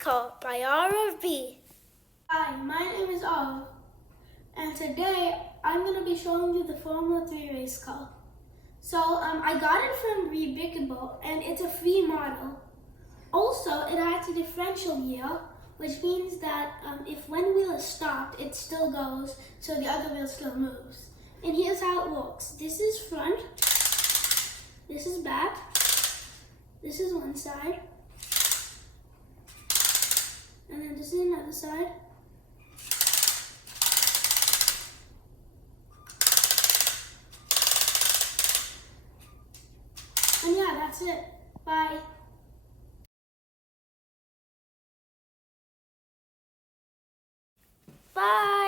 car by RFB. Hi, my name is Olive, and today I'm going to be showing you the Formula 3 race car. So I got it from Rebrickable, and it's a free model. Also, it has a differential gear, which means that if one wheel is stopped, it still goes, so the other wheel still moves. And here's how it looks. This is front, this is back, this is one side, and then this is another side. And yeah, that's it. Bye. Bye!